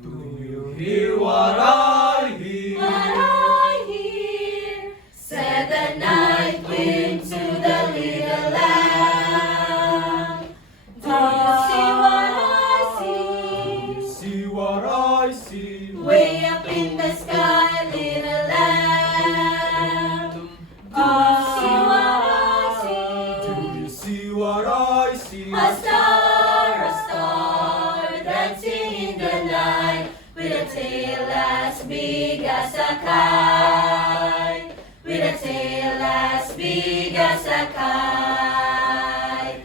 Do you hear what I hear? What I hear, said the night wind to the little lamb. Do you see what I see? See what I see? Way up in the sky, little lamb. Do you see what I see? Do you see what I see? A star dancing in the night, with a tail as big as a kite, with a tail as big as a kite.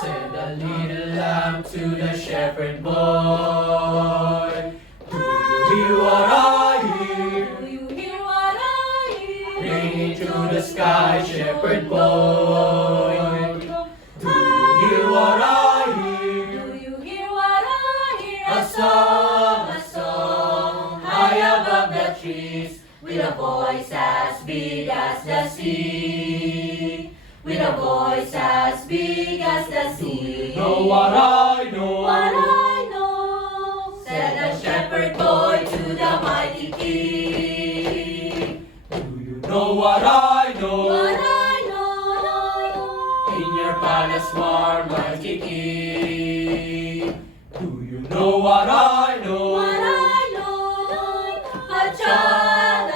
Said the little lamb to the shepherd boy. Do you hear what I hear? Do you hear what I hear? Ringing through the sky, shepherd boy. Do you hear what I hear? Do you hear what I hear? A song, high above the trees, with a voice as big as the sea, with a voice as big as the sea. Know what I know? What I know, said the shepherd boy to the mighty king. Do you know what I know? What I know, In your palace warm, mighty king. Do you know what I know? what I know, a child,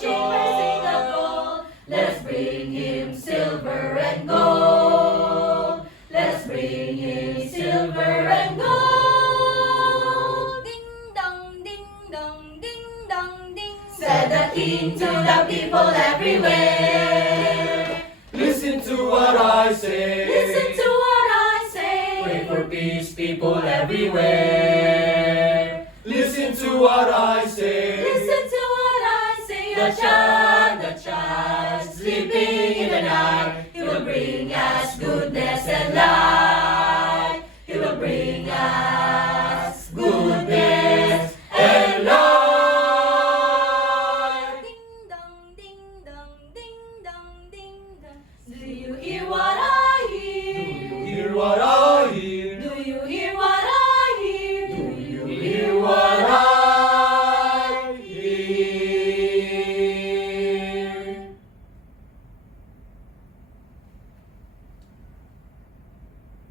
shivers in the cold. Let us bring him silver and gold. Let us bring him silver and gold. Ding dong, ding dong, ding dong, ding. Said the king to the people everywhere. Listen to what I say. Listen to what I say. Pray for peace, people everywhere. Listen to what I say. Listen to what I say. The child, sleeping in the night. He will bring us goodness and light.